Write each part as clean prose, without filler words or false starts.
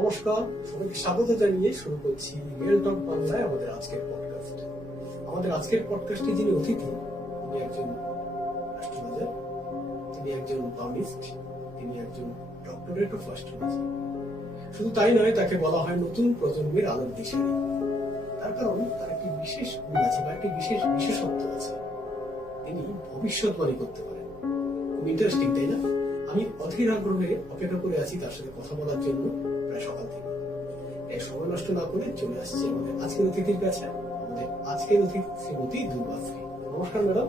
নমস্কার, সবাইকে স্বাগত জানিয়ে শুরু করছি রিয়েল টক বাংলায় আমাদের আজকের পডকাস্ট। আমাদের আজকের পডকাস্টে যিনি অতিথি, তিনি একজন অ্যাস্ট্রোলজার, তিনি একজন বাউনিস্ট, তিনি একজন ডক্টরেট অফ অ্যাস্ট্রোলজি। শুধু তাই নয়, তাকে বলা হয় নতুন প্রজন্মের আলোর দিশারি। তার কারণ তার একটি বিশেষ গুণ আছে বা একটি বিশেষ বিশেষত্ব আছে, তিনি ভবিষ্যৎবাণী করতে পারেন। খুব ইন্টারেস্টিং, তাই না? আমি অধীর আগ্রহে অপেক্ষা করে আছি তার সাথে কথা বলার জন্য প্রায় সকাল থেকে। এই সময় নষ্ট না করে চলে আসছি আমাদের আজকের অতিথির কাছে। আমাদের আজকের অতিথি শ্রীমতী দুর্বাশ্রী। নমস্কার ম্যাডাম,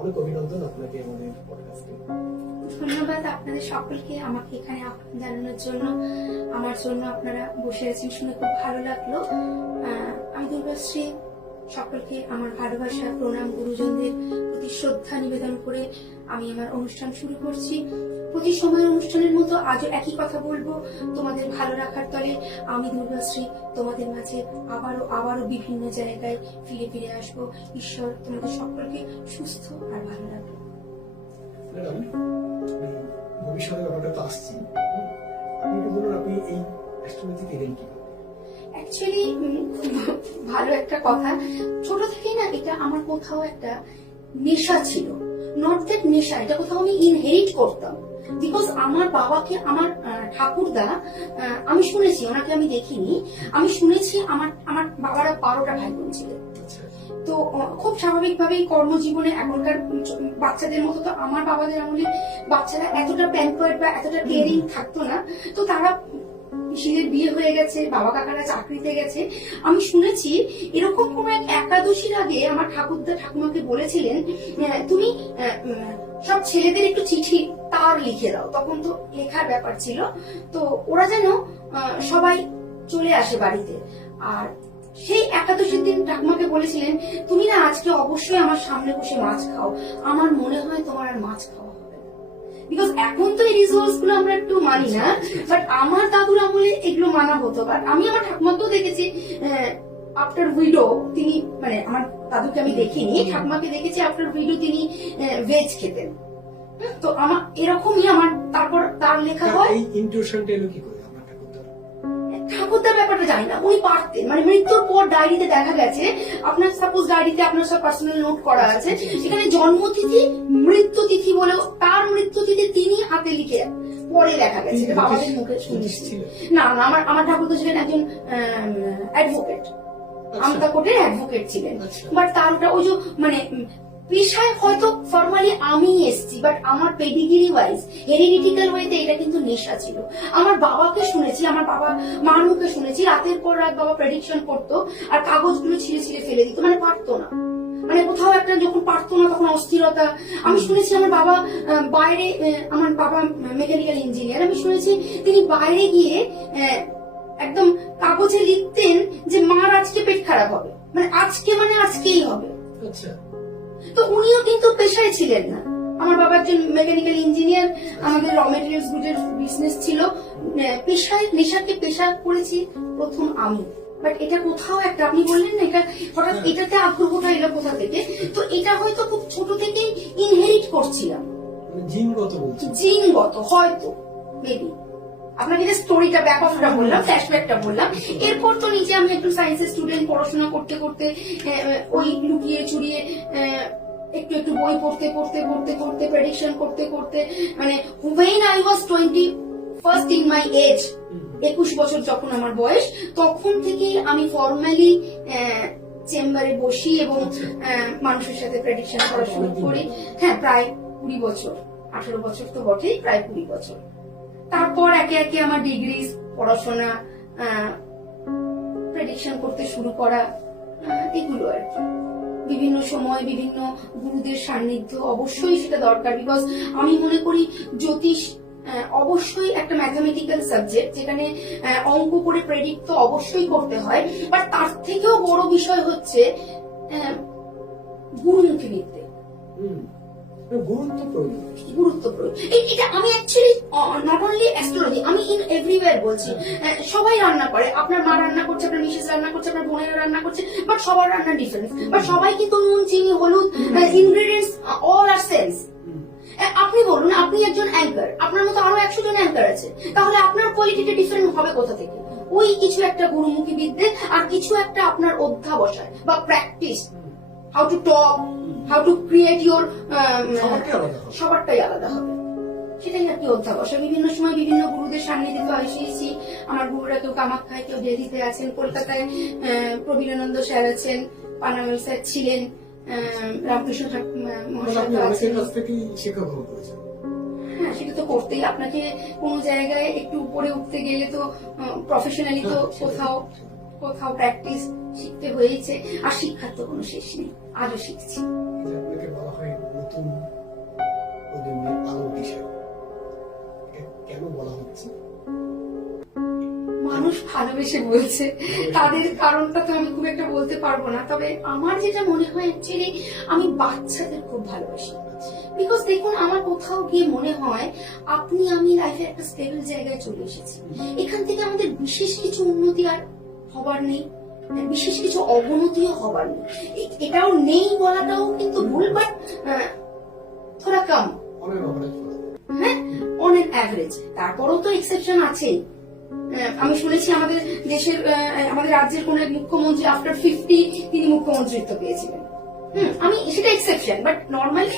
অনেক অভিনন্দন আপনাকে আমাদের পডকাস্টে। ধন্যবাদ আপনাদের সকলকে আমাকে এখানে আহ্বান জানানোর জন্য। আমার জন্য আপনারা বসে আছেন শুনে খুব ভালো লাগলো। আমি দুর্বাশ্রী, সকলকে আমার ভালোবাসা, প্রণাম, গুরুজনদের প্রতি শ্রদ্ধা নিবেদন করে আমি আমার অনুষ্ঠান শুরু করছি। প্রতি সময়ের অনুষ্ঠানের মতো আজও একই কথা বলবো, তোমাদের ভালো রাখার তলে আমি দুর্বাশ্রী তোমাদের মাঝে আবারও বিভিন্ন জায়গায় ফিরে আসবো। ঈশ্বর তোমাদের সকলকে সুস্থ আর ভালো রাখবে। ম্যাডাম, ভবিষ্যতের ব্যাপারটা তো আসছি, আপনি একটু বলুন, আপনি এই অ্যাস্ট্রোলজিতে এলেন কি? অ্যাকচুয়ালি ভালো একটা কথা, ছোট থেকেই না এটা আমার কোথাও একটা নেশা ছিল। নট দ্যাট নেশা, এটা কোথাও আমি ইনহেরিট করতাম। বিকজ আমার বাবাকে আমার ঠাকুরদা, আমি শুনেছি, ওনাকে আমি দেখিনি, আমি শুনেছি আমার বাবারা 12টা ভাই বোন ছিলেন। তো খুব স্বাভাবিকভাবেই কর্মজীবনে এখনকার বাচ্চাদের মতো তো আমার বাবাদের আমলে বাচ্চারা এতটা প্যাম্পার্ড বা এতটা কেয়ারিং থাকতো না। তো তারা পিসিদের বিয়ে হয়ে গেছে, বাবা কাকারা চাকরিতে গেছে। আমি শুনেছি এরকম কোন এক একাদশীর আগে আমার ঠাকুরদা ঠাকুমাকে বলেছিলেন, তুমি সব ছেলেদের একটু চিঠি তার লিখে দাও। তখন তো লেখার ব্যাপার ছিল, তো ওরা যেন সবাই চলে আসে বাড়িতে। আর সেই একাদশীর দিন ঠাকুমাকে বলেছিলেন, তুমি না আজকে অবশ্যই আমার সামনে বসে মাছ খাও, আমার মনে হয় তোমার আর মাছ খাওয়া হবে না। বিকজ এখন তো এই রিচুয়ালস গুলো আমরা একটু মানি না, বাট আমার দাদুর আমলে এগুলো মানা হতো। বাট আমি আমার ঠাকুমাকেও দেখেছি, আফটার উইডো তিনি, মানে আমার দাদুকে আমি দেখিনি, ঠাকুমাকে দেখেছি আফটার উইডো তিনি ভেজ খেতেন। তো আমার এরকমই আমার তারপর তার লেখা হয়। এই ইনটিউশনটা এলো কি করে? ঠাকুরদার ব্যাপারটা জানি না, উনি পারতেন। মানে মৃত্যুর পর ডায়েরিতে দেখা গেছে, আপনার সাপোজ ডায়েরিতে আপনার সব পার্সোনাল নোট করা আছে, সেখানে জন্মতিথি, মৃত্যুতিথি বলে তার মৃত্যুতিথি তিনি হাতে লিখে পরে দেখা গেছে, বাবাদের মুখে শুনেছি। না, আমার ঠাকুরদা ছিলেন একজন অ্যাডভোকেট, আমতা কোর্টের অ্যাডভোকেট ছিলেন। বাট তার ওই যে মানে পেশায় হয়তো ফর্মালি আমি এসছি, বাট আমার পেডিগিরি ওয়াইজ হেরিডিটিক্যাল ওয়েতে এটা কিন্তু নেশা ছিল। আমার বাবাকে শুনেছি, আমার বাবা মার মুখে শুনেছি, রাতের পর রাত বাবা প্রেডিকশন করতো আর কাগজগুলো ছিঁড়ে ফেলে দিত, মানে পারতো না। মানে কোথাও একটা যখন পারতো না তখন অস্থিরতা। আমি শুনেছি আমার বাবা বাইরে, আমার বাবা মেকানিক্যাল ইঞ্জিনিয়ার, আমি শুনেছি তিনি বাইরে গিয়ে একদম কাগজে লিখতেন যে মার আজকে পেট খারাপ হবে, মানে আজকেই হবে। আচ্ছা। তো উনিও কিন্তু পেশায় ছিলেন না। আমার বাবা একজন মেকানিক্যাল ইঞ্জিনিয়ার, আমাদের র মেটেরিয়ালস গুডের বিজনেস ছিল। পেশায় নেশাকে পেশা করেছি প্রথম আমি। বাট এটা কোথাও একটা, আপনি বললেন না এটা হঠাৎ এটাতে আগ্রহটা এলো কোথা থেকে, তো এটা হয়তো খুব ছোট থেকেই ইনহেরিট করছিলাম। জিনগত হয়তো, মেবি। আপনাকে যে স্টোরিটা ব্যাকঅফটা বললাম, ফ্ল্যাশব্যাকটা বললাম, এরপর তো নিজে আমি একটু সায়েন্সের স্টুডেন্ট, পড়াশোনা করতে করতে ওই লুকিয়ে চুরিয়ে একটু বই পড়তে প্রেডিকশন করতে মানে when I was 21st in my age, 21 বছর যখন আমার বয়স, তখন থেকেই আমি ফর্মালি চেম্বারে বসি এবং মানুষের সাথে প্রেডিকশন করা শুরু করি। হ্যাঁ, প্রায় 20 বছর, 18 বছর তো বটেই, প্রায় 20 বছর। তারপর একে একে আমার ডিগ্রি, পড়াশোনা, প্রেডিকশন করতে শুরু করা, এগুলো আর কি। বিভিন্ন সময় বিভিন্ন গুরুদের সান্নিধ্য অবশ্যই সেটা দরকার। বিকজ আমি মনে করি জ্যোতিষ অবশ্যই একটা ম্যাথামেটিক্যাল সাবজেক্ট, যেখানে অঙ্ক করে প্রেডিক্ট তো অবশ্যই করতে হয়, বাট তার থেকেও বড় বিষয় হচ্ছে গুরুমুখী বিদ্যে, গুরুত্বপূর্ণ। এটা আমি অ্যাকচুয়ালি নট অনলি অ্যাস্ট্রোলজি, আমি ইন এভরিওয়্যার বলছি। সবাই রান্না করে, আপনার মা রান্না করছে, আপনার মিসেস রান্না করছে, আপনার বোনেরা রান্না করছে, বাট সবার রান্না ডিফারেন্ট। বাট সবাই কিন্তু নুন, চিনি, হলুদ, ইনগ্রেডিয়েন্টস অল আর সেন্স। আপনি বলুন, আপনি একজন অ্যাঙ্কার, আপনার মতো আরো 100 জন অ্যাঙ্কার আছে, তাহলে আপনার কোয়ালিটিটা ডিফারেন্ট হবে কোথা থেকে? ওই কিছু একটা গুরুমুখী বিদ্যে আর কিছু একটা আপনার অধ্যাবসায় বা practice, how to talk, how to create your, সবারটাই আলাদা হবে। সেটাই আর কি অধ্যাবসায়। বিভিন্ন সময় বিভিন্ন গুরুদের সামনে দিতে এসেছি। আমার গুরুরা কেউ কামাখ্যায়, কেউ দিল্লিতে আছেন, কলকাতায় প্রবীরানন্দ স্যার আছেন, পানামেল স্যার ছিলেন, রামকৃষ্ণ মহাশয় আছেন। হ্যাঁ, সেটা তো করতেই, আপনাকে কোনো জায়গায় একটু উপরে উঠতে গেলে তো প্রফেশনালি তো কোথাও কোথাও প্র্যাকটিস শিখতে হয়েছে। আর শিক্ষার তো কোনো শেষ নেই, আজও শিখছি। কেন বলা হচ্ছে? মানুষ ভালোবেসে বলছে, তাদের কারণটা তো আমি খুব একটা বলতে পারবো না। তবে আমার যেটা মনে হয়, অ্যাকচুয়ালি আমি বাচ্চাদের খুব ভালোবাসি। বিকজ দেখুন, আমার কোথাও গিয়ে মনে হয় আপনি আমি লাইফে একটা স্টেবল জায়গায় চলে এসেছি। এখান থেকে আমাদের বিশেষ কিছু উন্নতি আর হবার নেই, বিশেষ কিছু অবনতিও হবার নেই। এটাও নেই বলাটাও কিন্তু ভুল, বাট থোড়া কম, হ্যাঁ, অন এন অ্যাভারেজ। তারপরও তো এক্সেপশন আছেই। আমি শুনেছি আমাদের দেশের, আমাদের রাজ্যের কোন এক মুখ্যমন্ত্রী আফটার 50 তিনি মুখ্যমন্ত্রিত্ব পেয়েছিলেন। আমি সেটা এক্সেপশন, বাট নর্মালি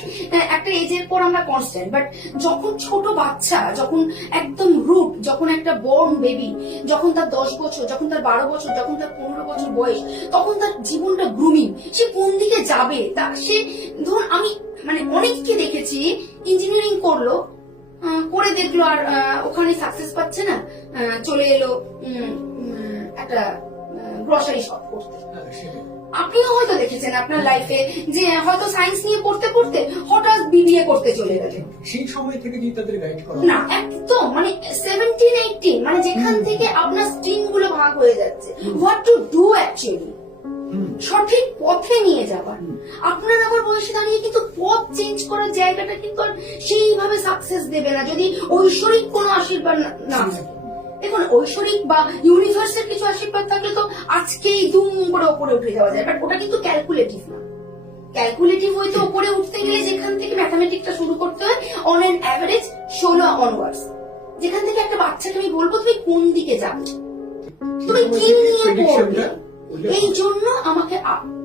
একটা এজের পর আমরা কনস্ট্যান্ট। বাট যখন ছোট বাচ্চা, যখন একদম রুট, যখন একটা বর্ন বেবি, যখন তার 10 বছর, যখন তার 12 বছর, যখন তার 15 বছর বয়স, তখন তার জীবনটা গ্রুমিং, সে কোন দিকে যাবে তা সে, ধরুন আমি মানে অনেককে দেখেছি ইঞ্জিনিয়ারিং করলো, করে দেখলো আর ওখানে সাকসেস পাচ্ছে না, চলে এলো একটা গ্রসারি শপ করতে। আপনিও হয়তো দেখেছেন আপনার লাইফে যে হয়তো সায়েন্স নিয়ে পড়তে পড়তে হঠাৎ বিবিএ করতে চলে গেলেন। সেই সময় থেকে যদি তাদের গাইড করা না, একদম মানে 17-18, মানে যেখান থেকে আপনার স্ট্রিম গুলো ভাগ হয়ে যাচ্ছে, হোয়াট টু ডু অ্যাকচুয়ালি, সঠিক পথে নিয়ে যাবার। আপনার আমার বয়সে দাঁড়িয়ে কিন্তু পথ চেঞ্জ করার জায়গাটা কিন্তু আর সেইভাবে সাকসেস দেবে না যদি ঐশ্বরিক কোনো আশীর্বাদ না থাকে। দেখুন, ঐশ্বরিক বা ইউনিভার্সের কিছু আশীর্বাদ থাকলে তো আজকেই দুম করে ওপরে উঠে যাওয়া যায়, বাট ওটা কিন্তু ক্যালকুলেটিভ না। ক্যালকুলেটিভ হয়তো ওপরে উঠতে গেলে যেখান থেকে ম্যাথামেটিক্সটা শুরু করতে হয় অন এন অ্যাভারেজ 16 অনওয়ার্ডস, যেখান থেকে একটা বাচ্চাকে আমি বলবো তুমি কোন দিকে যাবে, তুমি কি নিয়ে পড়বে। এই জন্য আমাকে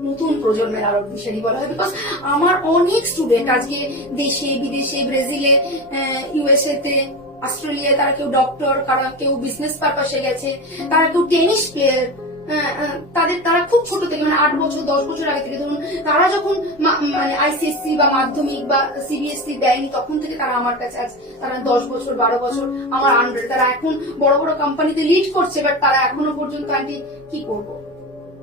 নতুন প্রজন্মের আরব দিশারি বলা হয়। বিকজ আমার অনেক স্টুডেন্ট আজকে দেশে বিদেশে, ব্রাজিলে, ইউএসএ তে, অস্ট্রেলিয়ায়, তারা কেউ ডক্টর, তারা কেউ বিজনেস পারপাসে গেছে, তারা কেউ টেনিস প্লেয়ার। তারা খুব ছোট থেকে, মানে 8 বছর 10 বছর আগে থেকে, ধরুন তারা যখন মানে আইসিএসসি বা মাধ্যমিক বা সিবিএসসি দেয়নি, তখন থেকে তারা আমার কাছে আছে। তারা 10 বছর 12 বছর আমার আন্ডার, তারা এখন বড় বড় কোম্পানিতে লিড করছে। বাট তারা এখনো পর্যন্ত, আন্টি কি করবো,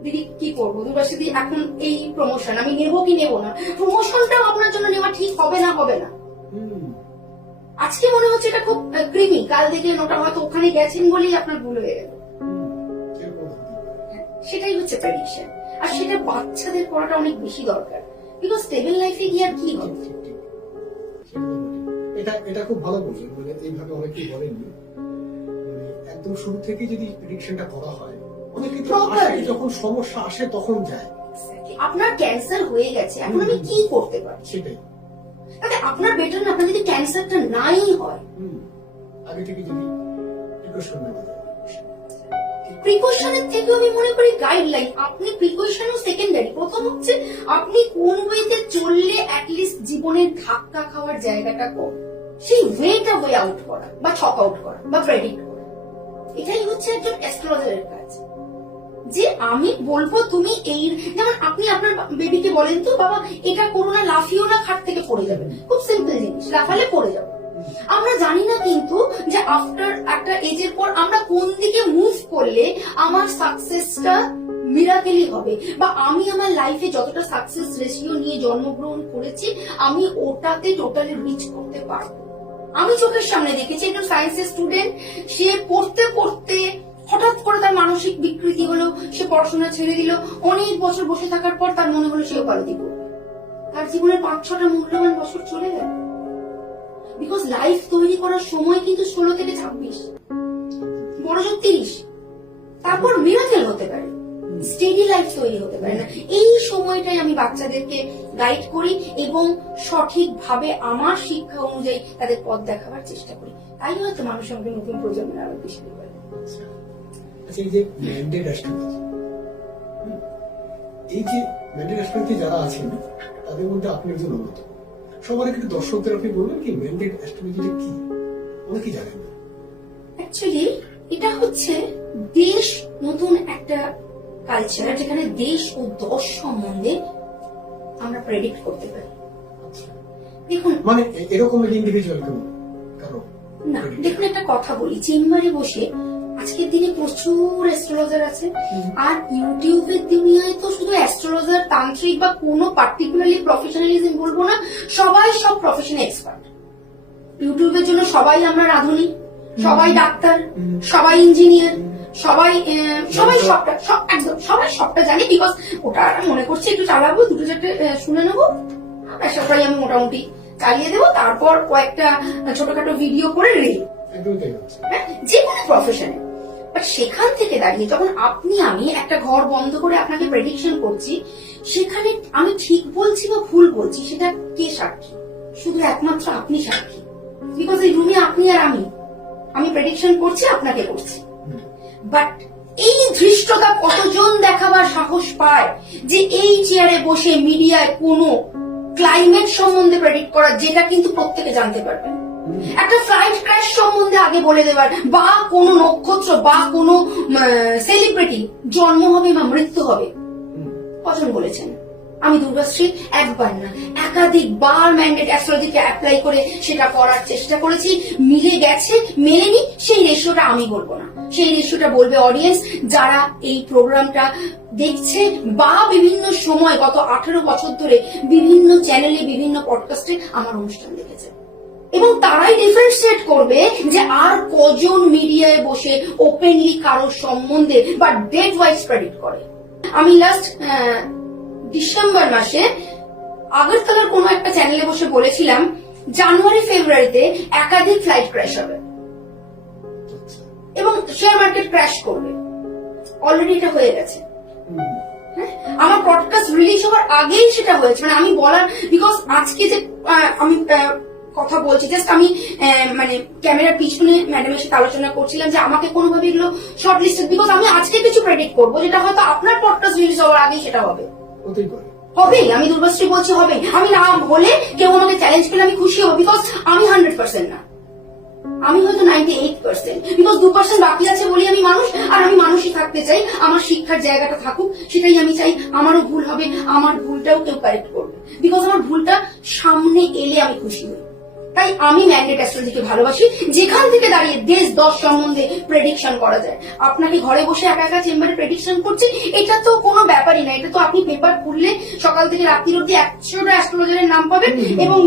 দিদি কি করবো, দুর্গাশিদি এখন এই প্রমোশন আমি নেবো কি নেবো না, প্রমোশনটাও আপনার জন্য নেওয়া ঠিক হবে না, হবে না। আজকে মনে হচ্ছে এটা খুব ক্রিমি, কাল দেখে ওটা হয়তো ওখানে গেছেন বলেই আপনার ভুল হয়ে গেল। সেটাই হচ্ছে প্রেডিকশন, আর সেটা বাচ্চাদের করাটা অনেক বেশি দরকার। বিকজ স্টেবল লাইফে গিয়ে আর কি হবে। এটা খুব ভালো বলছেন, মানে এইভাবে অনেকেই বলেননি, মানে একদম শুরু থেকে যদি প্রেডিকশনটা করা হয়, অনেকে যখন সমস্যা আসে তখন যায়। আপনার ক্যান্সার হয়ে গেছে, এখন আমি কি করতে পারি, সেটাই তাহলে আপনার বেটার না, আপনার যদি ক্যান্সারটা নাই হয়, আগে থেকে যদি প্রিকশন নেওয়া যায়। প্রিকশনের থেকে আমি মনে করি গাইডলাইন। আপনি প্রিকশনও সেকেন্ডারি, প্রথম হচ্ছে আপনি কোন ওয়েতে চললে অ্যাটলিস্ট জীবনের ধাক্কা খাওয়ার জায়গাটা কম, সেই ওয়েটা ওয়ে আউট করা বা ছক আউট করা বা প্রেডিক্ট করা। এটাই হচ্ছে একজন অ্যাস্ট্রোলজারের কাজ, যে আমি বলবো তুমি এই, যেমন আপনি আপনার বেবিকে বলেন তো বাবা এটা করো না, লাফিও না, খাট থেকে পড়ে যাবে, খুব সিম্পল জিনিস, লাফালে পড়ে যাবে। আমরা জানি না কিন্তু যে আফটার একটা এজের পর আমরা কোন দিকে মুভ করলে আমার সাকসেসটা মিরাকেলি হবে, বা আমি আমার লাইফে যতটা সাকসেস রেশিও নিয়ে জন্মগ্রহণ করেছি আমি ওটাতে টোটালি রিচ করতে পারবো। আমি চোখের সামনে দেখেছি একজন সায়েন্সের স্টুডেন্ট, সে পড়তে পড়তে হঠাৎ করে তার মানসিক বিকৃতি হলো, সে পড়াশোনা ছেড়ে দিল, অনেক বছর বসে থাকার পর তার মনে হলো সে ওকালতি করবে, তার জীবনের 5-6টা মূল্যবান বছর চলে গেল। বিকজ লাইফ তৈরি করার সময় কিন্তু 16 থেকে 26, বড় জোর 30, তারপর মিরাকেল হতে পারে। স্টেডি লাইফ তৈরি হতে পারে না। এই সময়টাই আমি বাচ্চাদেরকে গাইড করি এবং সঠিকভাবে আমার শিক্ষা অনুযায়ী তাদের পথ দেখাবার চেষ্টা করি। তাই হয়তো মানুষ আমাকে নতুন প্রজন্মের আরো বেশি করে। আচ্ছা, এই যে ম্যান্ডেট অ্যাস্ট্রোলজি, এই যে ম্যান্ডেট অ্যাস্ট্রোলজি যারা আছেন তাদের মধ্যে আপনি একজন অন্যতম। সবার একটু দর্শকদের আপনি বলবেন কি ম্যান্ডেট অ্যাস্ট্রোলজিটা কি, ওরা কি জানেন না? অ্যাকচুয়ালি এটা হচ্ছে দেশ নতুন একটা কালচার, যেখানে দেশ ও দশ সম্বন্ধে আমরা প্রেডিক্ট করতে পারি। আচ্ছা, দেখুন মানে এরকম ইন্ডিভিজুয়াল কারো না, দেখুন একটা কথা বলি, চেম্বারে বসে আজকের দিনে প্রচুর অ্যাস্ট্রোলজার আছে, আর ইউটিউবের দুনিয়ায় তো শুধু অ্যাস্ট্রোলজার, তান্ত্রিক বা কোনো পার্টিকুলারলি প্রফেশনালিজম বলবো না, সবাই সব প্রফেশনে এক্সপার্ট। ইউটিউবের জন্য সবাই আমরা রাঁধুনি, সবাই ডাক্তার, সবাই ইঞ্জিনিয়ার, সবাই সবটা একদম সবাই সবটা জানি। বিকজ ওটা মনে করছি একটু চালাবো, দুটো চারটে শুনে নেবো, সবটাই আমি মোটামুটি চালিয়ে দেবো, তারপর কয়েকটা ছোটখাটো ভিডিও করে রেডি, যে কোনো প্রফেশনে। বাট সেখান থেকে দাঁড়িয়ে যখন আমি একটা ঘর বন্ধ করে আপনাকে প্রেডিকশন করছি, সেখানে আমি ঠিক বলছি বা ভুল বলছি সেটা কে সাক্ষী? শুধু একমাত্র আপনি সাক্ষী। বিকজ এই রুমে আপনি আর আমি প্রেডিকশন করছি, আপনাকে করছি। বাট এই ধৃষ্টতা কতজন দেখাবার সাহস পায় যে এই চেয়ারে বসে মিডিয়ায় কোনো ক্লাইমেট সম্বন্ধে প্রেডিক্ট করার, যেটা কিন্তু প্রত্যেকে জানতে পারবেন। একটা ফ্লাইট ক্র্যাশ সম্বন্ধে আগে বলে দেবার, বা কোনো নক্ষত্র বা কোনো সেলিব্রিটি জন্ম হবে বা মৃত্যু হবে, কজন বলেছেন? আমি দুর্গাশ্রী একবার না একাধিকবার ম্যান্ডেট অ্যাস্ট্রোলজিকে অ্যাপ্লাই করে সেটা করার চেষ্টা করেছি, মিলে গেছে, মেলেনি, সেই রেশিওটা আমি বলবো না, সেই রেশিওটা বলবে অডিয়েন্স যারা এই প্রোগ্রামটা দেখছে বা বিভিন্ন সময় গত 18 বছর ধরে বিভিন্ন চ্যানেলে বিভিন্ন পডকাস্টে আমার অনুষ্ঠান দেখেছে। এবং তারাই ডিফারেন্সিয়েট করবে যে আর কজন মিডিয়ায় বসে ওপেনলি কারোর সম্বন্ধে বা ডেট ওয়াইজ প্রেডিক্ট করে। আমি লাস্ট ডিসেম্বর মাসে আগরতলার কোনো একটা চ্যানেলে বসে বলেছিলাম জানুয়ারি ফেব্রুয়ারিতে একাধিক ফ্লাইট ক্র্যাশ হবে এবং শেয়ার মার্কেট ক্র্যাশ করবে। অলরেডি এটা হয়ে গেছে। আমার পডকাস্ট রিলিজ হওয়ার আগেই সেটা হয়েছে, মানে আমি বলার, বিকজ আজকে যে আমি কথা বলছি, জাস্ট আমি মানে ক্যামেরার পিছনে ম্যাডামের সাথে আলোচনা করছিলাম যে আমাকে কোনোভাবে এগুলো শর্ট লিস্টেড, বিকজ আমি আজকে কিছু প্রেডিক্ট করবো যেটা হয়তো আপনার পডকাস্ট রিলিজ হওয়ার আগেই সেটা হবে। আমি দুর্গাশ্রী বলছি হবে, আমি না বলে কেউ আমাকে চ্যালেঞ্জ করলে আমি খুশি হবো, বিকজ আমি 100% না, আমি হয়তো 98%, বিকজ 2% বাকি আছে বলি আমি মানুষ, আর আমি মানুষই থাকতে চাই, আমার শিক্ষার জায়গাটা থাকুক, সেটাই আমি চাই। আমারও ভুল হবে, আমার ভুলটাও কেউ কারেক্ট করবে, বিকজ আমার ভুলটা সামনে এলে আমি খুশি হই। তাই আমি ম্যান্ডেট অ্যাস্ট্রোলজিকে ভালোবাসি, যেখান থেকে দাঁড়িয়ে দেশ 10 সম্বন্ধে প্রেডিকশন করা যায়। আপনাকে ঘরে বসে একা একা চেম্বারে প্রেডিকশন করছে, এটা তো কোনো ব্যাপারই না। এটা তো আপনি পেপার খুললে সকাল থেকে রাত্রি অব্দি 100টা অ্যাস্ট্রোলজারের নাম পাবেন, এবং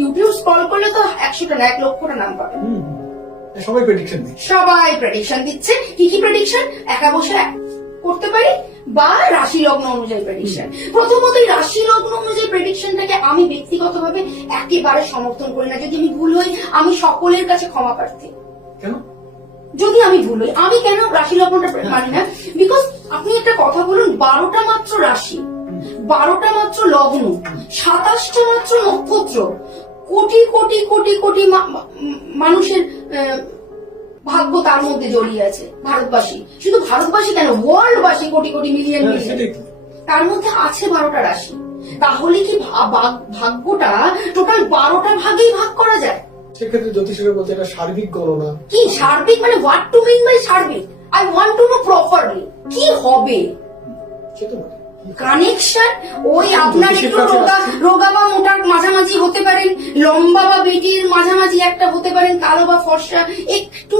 ইউটিউব স্ক্রল করলে তো 100টা না 1 লক্ষটা নাম পাবেন। সবাই প্রেডিকশন দিচ্ছে। কি কি প্রেডিকশন? একা বসে করতে পারি বা রাশি লগ্ন অনুযায়ী প্রেডিকশন। প্রথমত এই রাশি লগ্ন অনুযায়ী প্রেডিকশনটাকে আমি ব্যক্তিগতভাবে একেবারে সমর্থন করি না। যদি আমি ভুল হই, আমি সকলের কাছে ক্ষমা প্রার্থী। যদি আমি ভুল হই, আমি কেন রাশি লগ্নটা মানি না? বিকজ আপনি একটা কথা বলুন, 12টা মাত্র রাশি, 12টা মাত্র লগ্ন, 27টা মাত্র নক্ষত্র, কোটি কোটি কোটি কোটি মানুষের ভাগ্য তার মধ্যে জড়িয়ে আছে। ভারতবাসী, শুধু ভারতবাসী কেন, ওয়ার্ল্ডবাসী কোটি কোটি মিলিয়ন মিলিয়ন, তার মধ্যে আছে 12টা রাশি। তাহলে কি ভাগ্যটা টোটাল 12টা ভাগেই ভাগ করা যায়? সেক্ষেত্রে জ্যোতিষীরা বলছে এটা সার্বিক গণনা। কি সার্বিক মানে? হোয়াট টু মিন বাই সার্বিক? I want to know properly কি হবে কানেকশন। ওই আপনার একটু রোগা বা মোটার মাঝামাঝি হতে পারেন, লম্বা বা বেটির মাঝামাঝি একটা হতে পারেন, কালো বা ফর্সা একটু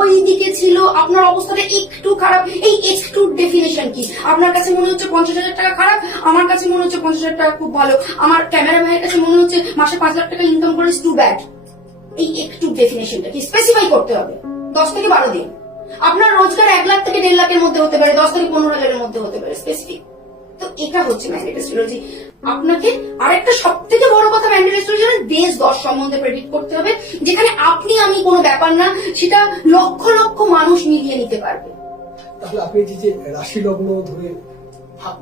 ওই দিকে ছিল, আপনার অবস্থাটা একটু খারাপ। এই একটু ডেফিনেশন কি? আপনার কাছে মনে হচ্ছে 50,000 টাকা খারাপ, আমার কাছে মনে হচ্ছে 50,000 টাকা খুব ভালো, আমার ক্যামেরা ভাইয়ের কাছে মনে হচ্ছে মাসে 5 লাখ টাকা ইনকাম করে টু ব্যাড। এই একটু ডেফিনেশনটা কি স্পেসিফাই করতে হবে। 10 থেকে 12 দিন। আপনার রোজগার 1 লাখ থেকে 1.5 লাখের মধ্যে হতে পারে, 10 থেকে 15,000-এর মধ্যে হতে পারে, স্পেসিফিক। তো এটা হচ্ছে ম্যান্ডেট অ্যাস্ট্রোলজি। আপনাকে আরেকটা সব থেকে বড় কথা, ম্যান্ডেট অ্যাস্ট্রোলজি দেশ 10 সম্বন্ধে প্রেডিক্ট করতে হবে, যেখানে আপনি আমি কোনো ব্যাপার না, সেটা লক্ষ লক্ষ মানুষ মিলিয়ে নিতে পারবে। তাহলে আপনি যে রাশি লগ্ন ধরে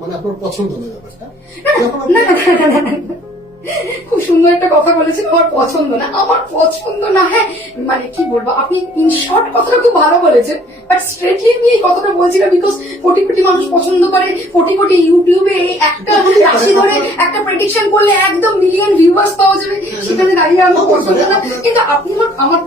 মানে আপনার পছন্দ না ব্যাপারটা যখন না না না না, না, না। খুব সুন্দর একটা কথা বলেছেন, আমার পছন্দ না, আমার পছন্দ না। হ্যাঁ মানে কি বলবো, আপনি ইন শর্ট কথাটা খুব ভালো বলেছেন, বাট স্ট্রেটলি আমি এই কথাটা বলছি না, বিকজ কোটি কোটি মানুষ পছন্দ করে, কোটি কোটি ইউটিউবে এই একটা রাশি ধরে একটা প্রেডিকশন করলে একদম মিলিয়ন ভিউয়ার্স পাওয়া যাবে, সেখানে দাঁড়িয়ে আমার পছন্দ না। কিন্তু আপনি আমার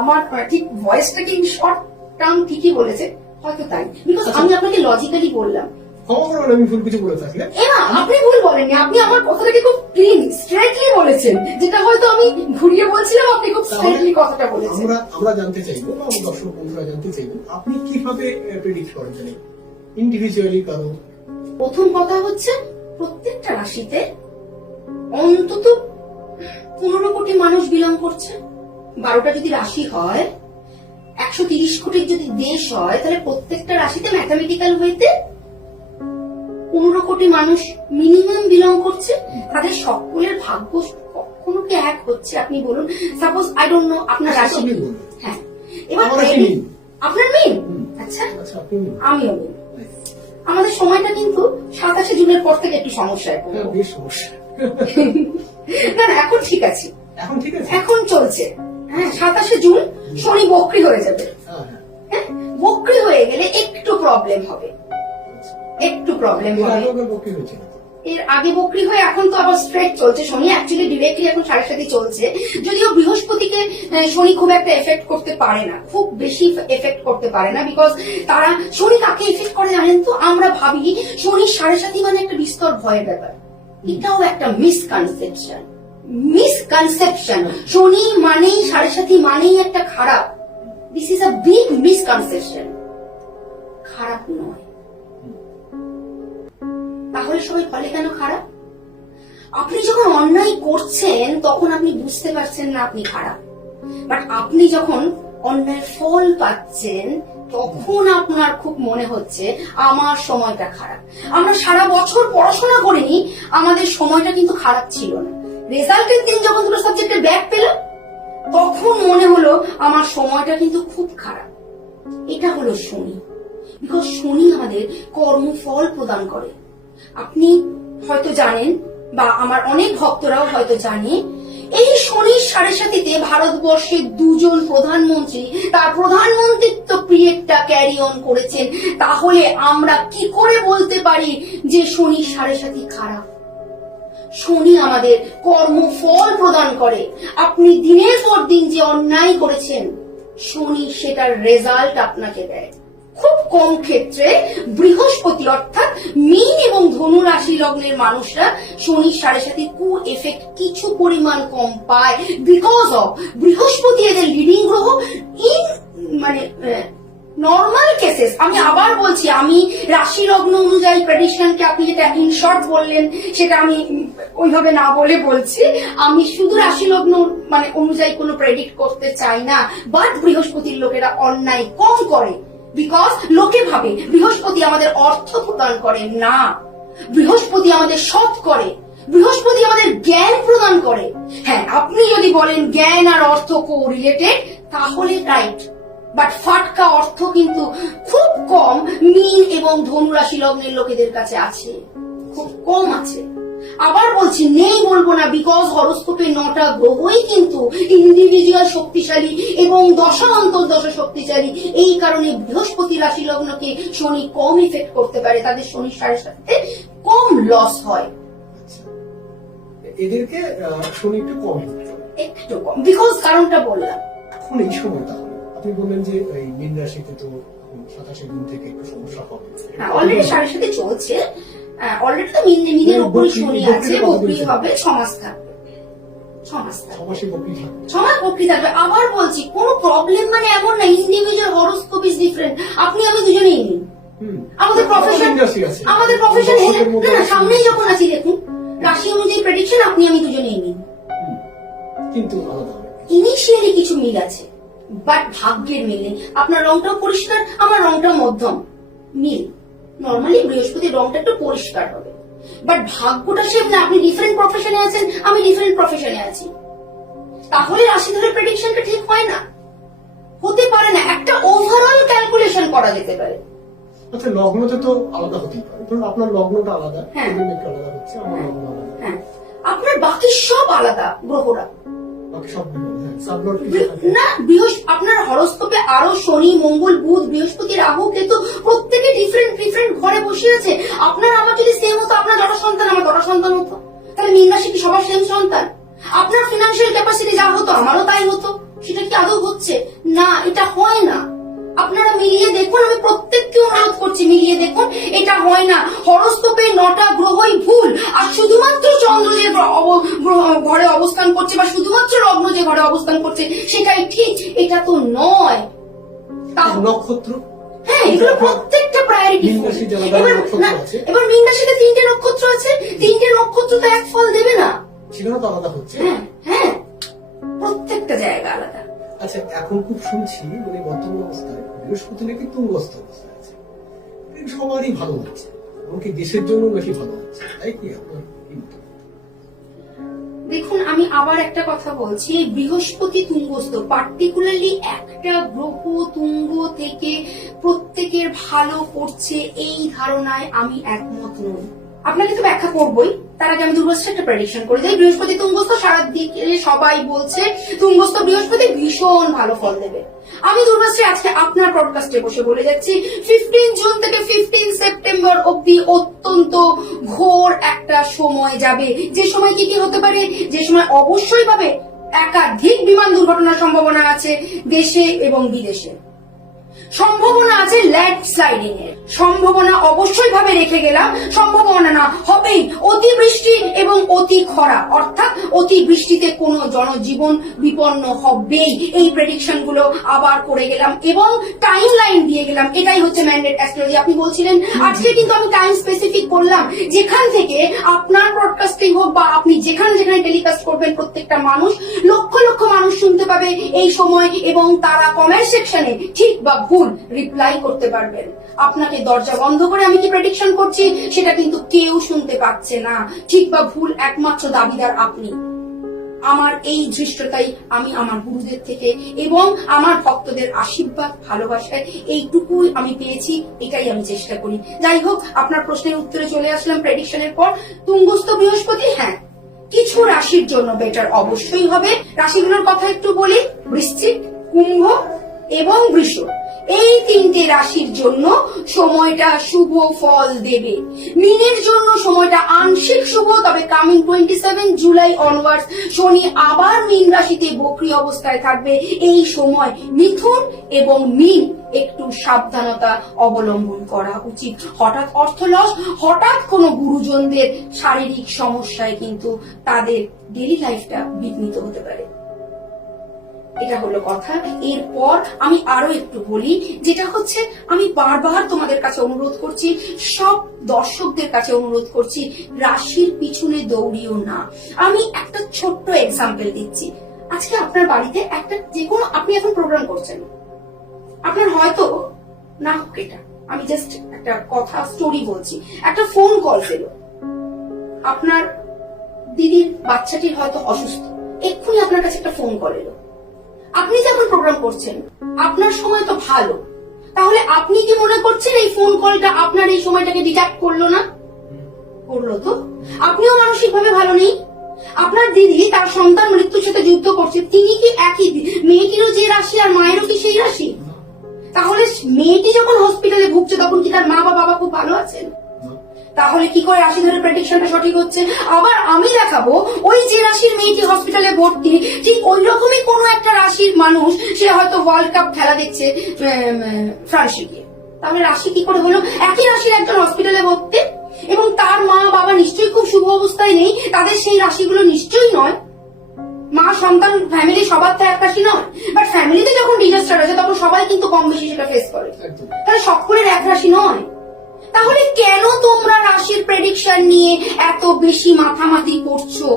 আমার ঠিক ভয়েসটা কি শর্ট টার্ম ঠিকই বলেছে, হয়তো তাই, বিকজ আমি আপনাকে লজিক্যালি বললাম। ক্ষমা করবেন আমি ভুল কিছু বলে থাকলে। এবার আপনি ভুল বলেননি, আপনি আমার কথাটাকে খুব ক্লিন স্ট্রেটলি বলেছেন, যেটা হয়তো আমি ঘুরিয়ে বলছিলাম, আপনি খুব স্ট্রেটলি কথাটা বলেছেন। আমরা জানতে চাইবো বা আমার দর্শক বন্ধুরা জানতে চাইবো আপনি কিভাবে প্রেডিক্ট করেন জানেন ইন্ডিভিজুয়ালি কারো? প্রথম কথা হচ্ছে প্রত্যেকটা রাশিতে অন্তত 15 কোটি মানুষ বিলং করছে। 12টা যদি রাশি হয়, 130 কোটির যদি দেশ হয়, তাহলে প্রত্যেকটা রাশিতে ম্যাথামেটিক্যাল হইতে 15 কোটি মানুষ মিনিমাম বিলং করছে। তাদের সকলের ভাগ্য কখনো কি এক হচ্ছে? আপনি বলুন, সাপোজ আই ডোন্ট নো আপনার রাশি। হ্যাঁ, এবার আপনার মিন, আচ্ছা আমিও মিন। আমাদের সময়টা কিন্তু 27 জুনের পর থেকে একটু সমস্যায় পড়বো। বেশ সমস্যা। না না, এখন ঠিক আছে, এখন ঠিক আছে, এখন চলছে। হ্যাঁ, 27 জুন শনি বক্রী হয়ে যাবে। হ্যাঁ, বক্রী হয়ে গেলে একটু প্রবলেম হবে, একটু প্রবলেম হবে। এর আগে বক্রী হয়ে এখন তো আবার স্ট্রেট চলছে শনি, অ্যাকচুয়ালি ডিরেক্টলি এখন 7.5 চলছে। যদিও বৃহস্পতিকে শনি খুব একটা এফেক্ট করতে পারে না, খুব বেশি এফেক্ট করতে পারে না, বিকজ তারা শনি কাকে এফেক্ট করে জানেন তো? আমরা ভাবি শনি 7.5 মানে একটা বিস্তর ভয়ের ব্যাপার, এটাও একটা মিসকনসেপশন। শনি মানেই 7.5 মানেই একটা খারাপ। This is a big misconception. খারাপ নয়, তাহলে সবাই বলে কেন খারাপ? আপনি যখন অন্যায় করছেন তখন আপনি বুঝতে পারছেন না আপনি খারাপ, বাট আপনি যখন অন্যায়ের ফল পাচ্ছেন তখন আপনার খুব মনে হচ্ছে আমার সময়টা খারাপ। আমরা সারা বছর পড়াশোনা করিনি, আমাদের সময়টা কিন্তু খারাপ ছিল না। রেজাল্টের দিন যখন দুটো সাবজেক্টে ব্যাক পেলাম তখন মনে হলো আমার সময়টা কিন্তু খুব খারাপ। এটা হলো শনি, বিকজ শনি আমাদের কর্মফল প্রদান করে। আপনি হয়তো জানেন, বা আমার অনেক ভক্তরাও হয়তো জানে, এই শনির 7.5-তে ভারতবর্ষের 2 জন প্রধানমন্ত্রী তার প্রধানমন্ত্রিত্ব পিরিয়ডটা ক্যারি অন করেছেন। তাহলে আমরা কি করে বলতে পারি যে শনি 7.5 খারাপ? শনি আমাদের কর্মফল প্রদান করে। আপনি দিনের পর দিন যে অন্যায় করেছেন, শনি সেটার রেজাল্ট আপনাকে দেয়। খুব কম ক্ষেত্রে বৃহস্পতি অর্থাৎ মীন এবং ধনু রাশি লগ্নের মানুষরা শনির 7.5 কু এফেক্ট কিছু পরিমাণ কম পায়, বিকজ অফ বৃহস্পতি এদের লিডিং গ্রহ। ইন মানে নর্মাল কেসেস, আমি আবার বলছি, আমি রাশি লগ্ন অনুযায়ী প্রেডিকশনকে আপনি যেটা ইন শর্ট বললেন সেটা আমি ওইভাবে না বলে বলছি, আমি শুধু রাশি লগ্ন মানে অনুযায়ী কোনো প্রেডিক্ট করতে চাই না। বাট বৃহস্পতির লোকেরা অন্যায় কম করে, বিকজ লোকে ভাবে বৃহস্পতি আমাদের অর্থ প্রদান করে না, বৃহস্পতি আমাদের সৎ করে, বৃহস্পতি আমাদের জ্ঞান প্রদান করে। হ্যাঁ, আপনি যদি বলেন জ্ঞান আর অর্থ কো রিলেটেড, তাহলে রাইট, বাট ফাটকা অর্থ কিন্তু খুব কম মীন এবং ধনু রাশি লগ্নের লোকেদের কাছে আছে, খুব কম আছে। আবার বলছি, নেই বলবো না, বিকজ হরোস্কোপে 9টা গ্রহই কিন্তু ইন্ডিভিজুয়াল শক্তিশালী এবং দশা অন্তর্দশা শক্তিশালী। এই কারণে বৃহস্পতি রাশি লগ্নকে শনি কম ইফেক্ট করতে পারে, তাদের শনির 7.5-তে কম লস হয়। এদেরকে শনি একটু কম, একটু কম, বিকজ কারণটা বললাম। এখন এই সময়টা আপনি বললেন যে এই মীন রাশিতে তো 27 জুন থেকে একটু সমস্যা হবে। হ্যাঁ, অলরেডি 7.5 চলছে, অলরেডি তো মিনের উপরই শনি আছে, বকরি হবে, 6 মাস থাকবে, 6 মাস বকরি থাকবে। আবার বলছি, কোনো প্রবলেম মানে এমন না, ইন্ডিভিজুয়াল হরোস্কোপ ইজ ডিফারেন্ট। আপনি আমি দুজনেই নিন, আমাদের প্রফেশন না সামনেই যখন আছি, দেখুন রাশি অনুযায়ী প্রেডিকশন আপনি আমি দুজনেই নিন, কিন্তু ইনিশিয়ালি কিছু মিল আছে, বাট ভাগ্যের মিল নেই। আপনার রংটাও পরিষ্কার, আমার রংটাও মধ্যম, মিল। নর্মালি বৃহস্পতির রংটা একটু পরিষ্কার হবে, বাট ভাগ্যটা সেম না। আপনি ডিফারেন্ট প্রফেশনে আছেন, আমি ডিফারেন্ট প্রফেশনে আছি, তাহলে রাশি ধরে প্রেডিকশনটা ঠিক হয় না, হতে পারে না। একটা ওভারঅল ক্যালকুলেশন করা যেতে পারে, আচ্ছা, লগ্নতে তো আলাদা হতেই পারে, ধরুন আপনার লগ্নটা আলাদা, হ্যাঁ। এজন্য একটু আলাদা হচ্ছে, আমার লগ্ন আলাদা, হ্যাঁ, আপনার বাকি সব আলাদা গ্রহরা। বাকি সব সাবলট না, আপনার হরোস্কোপে আরো শনি, মঙ্গল, বুধ, বৃহস্পতি, রাহু, কেতু প্রত্যেকে ডিফারেন্ট ডিফারেন্ট ঘরে বসে আছে। আপনার আমার যদি সেম হতো, আপনার যটা সন্তান আমার তটা সন্তান হতো, তাহলে মীন রাশি কি সবার সেম সন্তান? আপনার ফিনান্সিয়াল ক্যাপাসিটি যা হতো আমারও তাই হতো, সেটা কি আদৌ হচ্ছে? না, এটা হয় না। আপনারা মিলিয়ে দেখুন, আমি প্রত্যেককে অনুরোধ করছি মিলিয়ে দেখুন, এটা হয় না। হরোস্কোপে 9টা গ্রহই ভুল, আর শুধুমাত্র চন্দ্র যে ঘরে অবস্থান করছে বা শুধুমাত্র লগ্ন যে ঘরে অবস্থান করছে সেটাই ঠিক, এটা তো নয়। নক্ষত্র, হ্যাঁ, এগুলো প্রত্যেকটা প্রায়োরিটি। মীন রাশি যারা যারা নক্ষত্র আছে, এবার মীন রাশিতে 3টে নক্ষত্র আছে, 3টে নক্ষত্র তো এক ফল দেবে না। সেখানে তো আলাদা হচ্ছে। হ্যাঁ হ্যাঁ, প্রত্যেকটা জায়গা আলাদা। আচ্ছা, এখন খুব শুনছি মানে বর্তমান অবস্থায় বৃহস্পতি নাকি তুঙ্গস্থ অবস্থায় আছে, এটা সবারই ভালো হচ্ছে, এমনকি দেশের জন্য নাকি ভালো হচ্ছে, তাই কি আপনার কি মত? দেখুন, আমি আবার একটা কথা বলছি, বৃহস্পতি তুঙ্গস্থ, পার্টিকুলারলি একটা গ্রহ তুঙ্গ থেকে প্রত্যেকের ভালো করছে এই ধারণায় আমি একমত নই। আপনাকে তো ব্যাখ্যা করবোই, তার আগে আমি দুর্গস্থ একটা প্রেডিকশন করে দিই। বৃহস্পতি তুঙ্গস্থ, সারা দিকে সবাই বলছে তুঙ্গস্থ বৃহস্পতি ভীষণ ভালো ফল দেবে। আমি দুর্গশ্রী আজকে আপনার পডকাস্টে বসে বলে যাচ্ছি, 15 জুন থেকে 15 সেপ্টেম্বর অব্দি অত্যন্ত ঘোর একটা সময় যাবে, যে সময় কি কি হতে পারে, যে সময় অবশ্যই ভাবে একাধিক বিমান দুর্ঘটনার সম্ভাবনা আছে দেশে এবং বিদেশে, সম্ভাবনা আছে ল্যান্ডস্লাইডিং এর সম্ভাবনা অবশ্যই ভাবে রেখে গেলাম, সম্ভাবনা না হবেই অতিবৃষ্টি এবং অতি খরা, অর্থাৎ অতি বৃষ্টিতে কোনো জনজীবন বিপন্ন হবেই। এই প্রেডিকশন গুলো আবার করে গেলাম এবং টাইম লাইন দিয়ে গেলাম, এটাই হচ্ছে ম্যান্ডেট অ্যাস্ট্রোলজি। আপনি বলছিলেন আজকে কিন্তু আমি টাইম স্পেসিফিক করলাম, যেখান থেকে আপনার ব্রডকাস্টিং হোক বা আপনি যেখানে যেখানে টেলিকাস্ট করবেন প্রত্যেকটা মানুষ, লক্ষ লক্ষ মানুষ শুনতে পাবে এই সময়, এবং তারা কমেন্ট সেকশনে ঠিক বা ভুল রিপ্লাই করতে পারবেন। আপনাকে দরজা বন্ধ করে আমি কি প্রেডিকশন করছি সেটা কিন্তু কেউ শুনতে পাচ্ছে না, ঠিক বা ভুল একমাত্র দাবিদার আপনি। আমার এই ধৃষ্টতাই আমি আমার গুরুদের থেকে এবং আমার ভক্তদের আশীর্বাদ ভালোবাসায় এইটুকুই আমি পেয়েছি, এটাই আমি চেষ্টা করি। যাই হোক, আপনার প্রশ্নের উত্তরে চলে আসলাম প্রেডিকশনের পর। তুঙ্গস্থ বৃহস্পতি, হ্যাঁ, কিছু রাশির জন্য বেটার অবশ্যই হবে। রাশিগুলোর কথা একটু বলি, বৃশ্চিক, কুম্ভ এবং বৃষ, এই 3টে রাশির জন্য সময়টা শুভ ফল দেবে। মীনের জন্য সময়টা আংশিক শুভ, তবে কামিং 27 জুলাই অনওয়ার্ডস শনি আবার মীন রাশিতে বক্রী অবস্থায় থাকবে। এই সময় মিথুন এবং মীন একটু সাবধানতা অবলম্বন করা উচিত। হঠাৎ অর্থ লস, হঠাৎ কোনো গুরুজনদের শারীরিক সমস্যায় কিন্তু তাদের ডেইলি লাইফটা বিঘ্নিত হতে পারে। এটা হলো কথা। এরপর আমি আরো একটু বলি, যেটা হচ্ছে আমি বারবার তোমাদের কাছে অনুরোধ করছি, সব দর্শকদের কাছে অনুরোধ করছি, রাশির পিছনে দৌড়িও না। আমি একটা ছোট্ট এক্সাম্পল দিচ্ছি। আজকে আপনার বাড়িতে একটা যে কোনো, আপনি এখন প্রোগ্রাম করছেন, আপনার হয়তো না হোক, এটা আমি জাস্ট একটা কথা স্টোরি বলছি, একটা ফোন কল পেল, আপনার দিদির বাচ্চাটির হয়তো অসুস্থ, এক্ষুনি আপনার কাছে একটা ফোন কল এলো। আপনি যখন প্রোগ্রাম করছেন আপনার সময় তো ভালো, তাহলে আপনি কি মনে করছেন এই ফোন কলটা আপনার এই সময়টাকে ডিট্যাক্ট করলো না? করলো তো। আপনিও মানসিক ভাবে ভালো নেই। আপনার দিদি তার সন্তান মৃত্যুর সাথে যুদ্ধ করছে, তিনি কি একই, মেয়েটিরও যে রাশি আর মায়েরও কি সেই রাশি? তাহলে মেয়েটি যখন হসপিটালে ভুগছে তখন কি তার মা বা বাবা খুব ভালো আছেন? তাহলে কি করে রাশি ধরে প্রেডিকশনটা সঠিক হচ্ছে? আবার আমি দেখাবো, ওই যে রাশির মেয়েটি হসপিটালে ভর্তি, ঠিক ওই রকমই কোন একটা রাশির মানুষ, সে হয়তো ওয়ার্ল্ড কাপ খেলা দেখছে ফ্রান্সে গিয়ে। তাহলে রাশি কি করে হলো? একই রাশির একজন হসপিটালে ভর্তি এবং তার মা বাবা নিশ্চয়ই খুব শুভ অবস্থায় নেই, তাদের সেই রাশিগুলো নিশ্চয়ই নয়। মা সন্তান ফ্যামিলি সবার তো এক রাশি নয়, বাট ফ্যামিলিতে যখন ডিজাস্টার আছে তখন সবাই কিন্তু কম বেশি সেটা ফেস করে, তাহলে সকলের এক রাশি নয়। তাহলে কেন তোমরা রাশির প্রেডিকশন নিয়ে এত বেশি মাথামাতি করছো?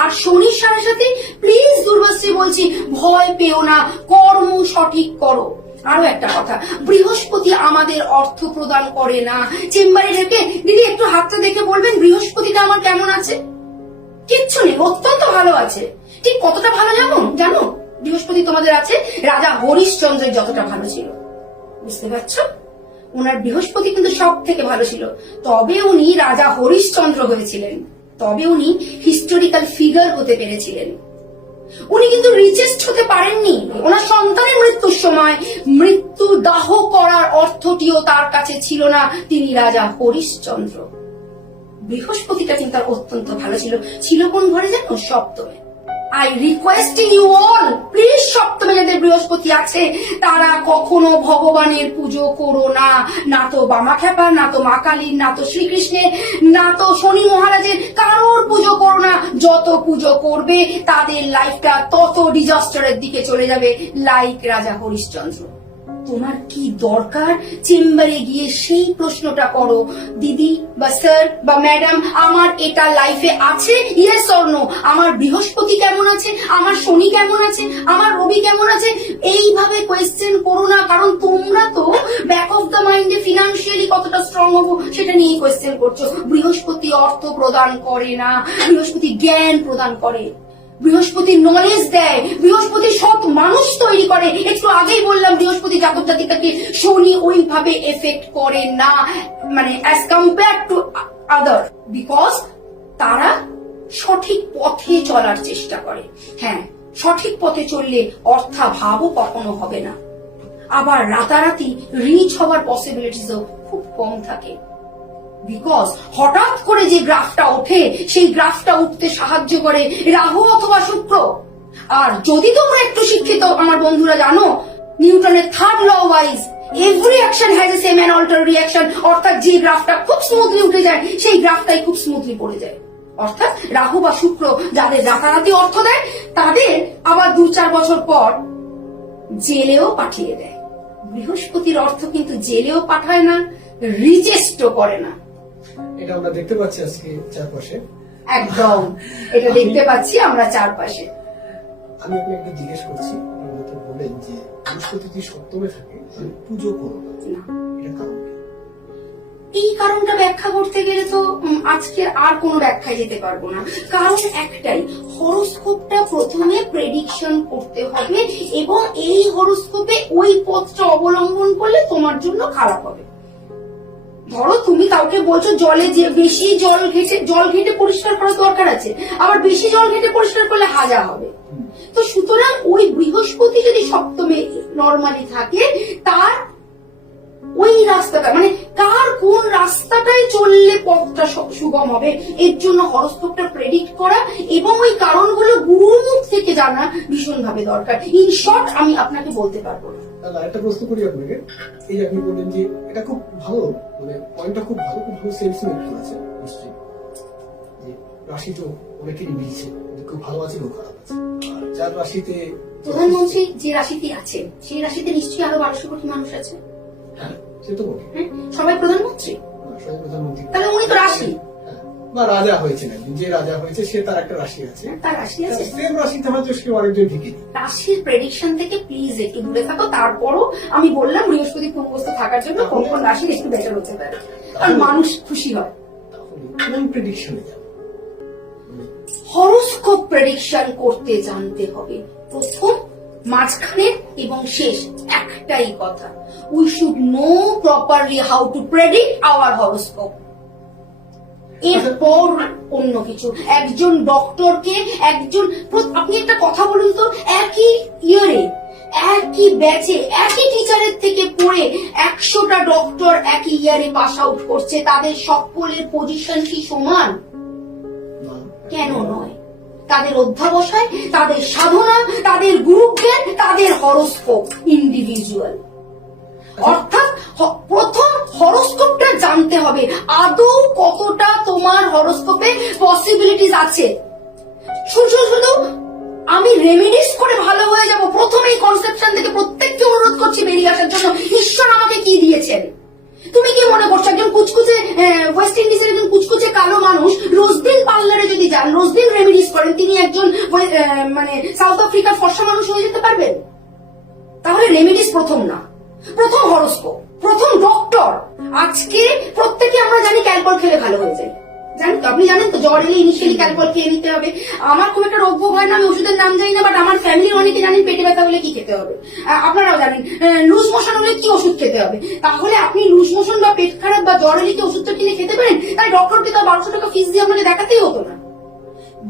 আর শনির সাথে সাথে প্লিজ দুর্বাশ্রী বলছি, ভয় পেও না, কর্ম সঠিক করো। আরো একটা কথা, বৃহস্পতি আমাদের অর্থ প্রদান করে না। চেম্বারে রেখে দিদি একটু হাতটা দেখে বলবেন বৃহস্পতিটা আমার কেমন আছে? কিচ্ছু নেই, অত্যন্ত ভালো আছে। ঠিক কতটা ভালো জানো বৃহস্পতি তোমাদের আছে? রাজা হরিশ্চন্দ্রের যতটা ভালো ছিল, বুঝতে পারছো? ওনার বৃহস্পতি কিন্তু সব থেকে ভালো ছিল, তবে উনি রাজা হরিশ্চন্দ্র হয়েছিলেন, তবে উনি হিস্টোরিক্যাল ফিগার হতে পেরেছিলেন। উনি কিন্তু রিচেস্ট হতে পারেননি। ওনার সন্তানের মৃত্যুর সময় মৃত্যু দাহ করার অর্থটিও তার কাছে ছিল না, তিনি রাজা হরিশ্চন্দ্র। বৃহস্পতিটা কিন্তু তার অত্যন্ত ভালো ছিল। ছিল কোন ঘরে জানো? সপ্তমে। I requesting you all, please সপ্তমে যাদের বৃহস্পতি আছে তারা কখনো ভগবানের পুজো করো না, না তো বামা খেপা, না তো মা কালীর, না তো শ্রীকৃষ্ণের, না তো শনি মহারাজের, কারোর পুজো করো না। যত পুজো করবে তাদের লাইফটা তত ডিজাস্টারের দিকে চলে যাবে, লাইক রাজা হরিশ্চন্দ্র। তোমার কি দরকার চেম্বারে গিয়ে সেই প্রশ্নটা করো, দিদি বা স্যার বা ম্যাডাম আমার এটা লাইফে আছে, ইয়েস অর নো, আমার বৃহস্পতি কেমন আছে, আমার শনি কেমন আছে, আমার রবি কেমন আছে। এইভাবে কোয়েশ্চেন করো না, কারণ তোমরা তো ব্যাক অফ দ্য মাইন্ডে ফিনান্সিয়ালি কতটা স্ট্রং হবো সেটা নিয়ে কোয়েশ্চেন করছো। বৃহস্পতি অর্থ প্রদান করে না, বৃহস্পতি জ্ঞান প্রদান করে, বৃহস্পতি নলেজ দেয়, বৃহস্পতি সৎ মানুষ তৈরি করে। একটু আগেই বললাম বৃহস্পতি জাতক জাতিকাকে শনি ওইভাবে এফেক্ট করে না, মানে as compare to other, because তারা সঠিক পথে চলার চেষ্টা করে। হ্যাঁ, সঠিক পথে চললে অর্থাভাবও কখনো হবে না, আবার রাতারাতি রিচ হওয়ার পসিবিলিটিসও খুব কম থাকে। বিকজ হঠাৎ করে যে গ্রাফটা ওঠে সেই গ্রাফটা উঠতে সাহায্য করে রাহু অথবা শুক্র। আর যদি তোমরা একটু শিক্ষিত আমার বন্ধুরা জানো, নিউটনের third law wise every action has a same and alter reaction, অর্থাৎ যে গ্রাফটা খুব স্মুথলি উঠে যায় সেই গ্রাফটাই খুব স্মুথলি পড়ে যায়। অর্থাৎ রাহু বা শুক্র যাদের রাতারাতি অর্থ দেয় তাদের আবার 2-4 বছর পর জেলেও পাঠিয়ে দেয়। বৃহস্পতির অর্থ কিন্তু জেলেও পাঠায় না, রিচেস্টও করে না। এটা আমরা দেখতে পাচ্ছি আজকে চারপাশে। একদম এটা দেখতে পাচ্ছি আমরা চারপাশে। আমি আপনাকে জিজ্ঞেস করছি, আপনি তো বলেন যে বৃহস্পতি যদি সপ্তমে থাকে তাহলে পুজো করো না, এটা কারণ কি? এই কারণটা ব্যাখ্যা করতে গেলে তো আজকে আর কোনো ব্যাখ্যায় যেতে পারবো না। কারণ একটাই, হরোস্কোপটা প্রথমে প্রেডিকশন করতে হবে এবং এই হরোস্কোপে ওই পথটা অবলম্বন করলে তোমার জন্য খারাপ হবে। ধরো তুমি কাউকে বলছো জলে যে বেশি জল ঘেটে পরিষ্কার করার দরকার আছে, আবার বেশি জল ঘেটে পরিষ্কার করলে হাজা হবে। তো সুতরাং ওই বৃহস্পতি যদি সপ্তমে নর্মালি থাকে, তার ওই রাস্তাটা মানে কার কোন রাস্তাটায় চললে পথটা সুগম হবে এর জন্য হরোস্কোপটা প্রেডিক্ট করা এবং ওই কারণগুলো গুরুর মুখ থেকে জানা ভীষণভাবে দরকার। ইন শর্ট আমি আপনাকে বলতে পারবো না। একটা প্রশ্ন করি আপনাকে, এই যে আপনি বললেন যে এটা খুব ভালো, মানে পয়েন্টটা খুব ভালো, খুব ভালো সেন্স মেক করেছে নিশ্চয়ই, যে রাশি তো অনেকেরই মিলছে, খুব ভালো আছে খুব খারাপ আছে। আর যার রাশিতে প্রধানমন্ত্রী যে রাশিতে আছে সেই রাশিতে নিশ্চয়ই আরো 1200 কোটি মানুষ আছে। হ্যাঁ সে তো বটে, সবাই প্রধানমন্ত্রী, সবাই প্রধানমন্ত্রী, তাহলে উনি তো রাশি বা রাজা হয়েছেন, যে রাজা হয়েছে সে তার একটা রাশি আছে, তার রাশি আছে। সেম রাশিতে হয়তো সে অনেকজন ঢুকে। রাশির প্রেডিকশন থেকে প্লিজ একটু দূরে থাকো। তারপরও আমি বললাম বৃহস্পতি পূর্বস্থ থাকার জন্য কোন কোন রাশির একটু বেটার হতে পারে, কারণ মানুষ খুশি হয়। কোন প্রেডিকশনে যাবে? হরোস্কোপ প্রেডিকশন করতে জানতে হবে প্রথম, মাঝখানে এবং শেষ একটাই কথা, we should know properly how to predict our horoscope. এরপর অন্য কিছু। একজন ডক্টরকে আপনি একটা কথা বলুন তো, একই ইয়ারে একই ব্যাচে একই টিচারের থেকে পড়ে 100টা ডক্টর একই ইয়ারে পাস আউট করছে, তাদের সকলের পজিশন কি সমান? কেন নয়? তাদের অধ্যাবসায়, তাদের সাধনা, তাদের গুরুজ্ঞান, তাদের হরোস্কোপ ইন্ডিভিজুয়াল। অর্থাৎ প্রথম হরোস্কোপটা জানতে হবে, আদৌ কতটা তোমার হরোস্কোপে পসিবিলিটিস আছে। শুধু আমি রেমেডিস করে ভালো হয়ে যাব, প্রথম এই কনসেপশন থেকে প্রত্যেককে অনুরোধ করছি বেরিয়ে আসার জন্য। ঈশ্বর আমাকে কি দিয়েছেন? তুমি কি মনে করছো একজন কুচকুচে ওয়েস্ট ইন্ডিজের একজন কুচকুচে কালো মানুষ রোজদিন পার্লারে যদি যান, রোজদিন রেমেডিস করেন, তিনি একজন মানে সাউথ আফ্রিকার ফর্সা মানুষ হয়ে যেতে পারবেন? তাহলে রেমেডিস প্রথম না, প্রথম হরোস্কোপ, প্রথম ডক্টর। আজকে প্রত্যেকে আমরা জানি ক্যালপল খেলে ভালো হয়ে যায়, জানেন তো, আপনি জানেন তো জ্বর এলে ইনিশিয়ালি ক্যালকল খেয়ে নিতে হবে। আমার খুব একটা রোগ ভোগ হয় না, আমি ওষুধের নাম জানি না, বাট আমার ফ্যামিলির অনেকে জানেন পেটে ব্যথা হলে কি খেতে হবে। আপনারাও জানেন লুজ মোশন হলে কি ওষুধ খেতে হবে। তাহলে আপনি লুজ মোশন বা পেট খারাপ বা জ্বর এলে কি ওষুধটা কিনে খেতে পারেন? তাই ডক্টরকে তো 1200 টাকা ফিস দিয়ে আপনাকে দেখাতেই হতো না।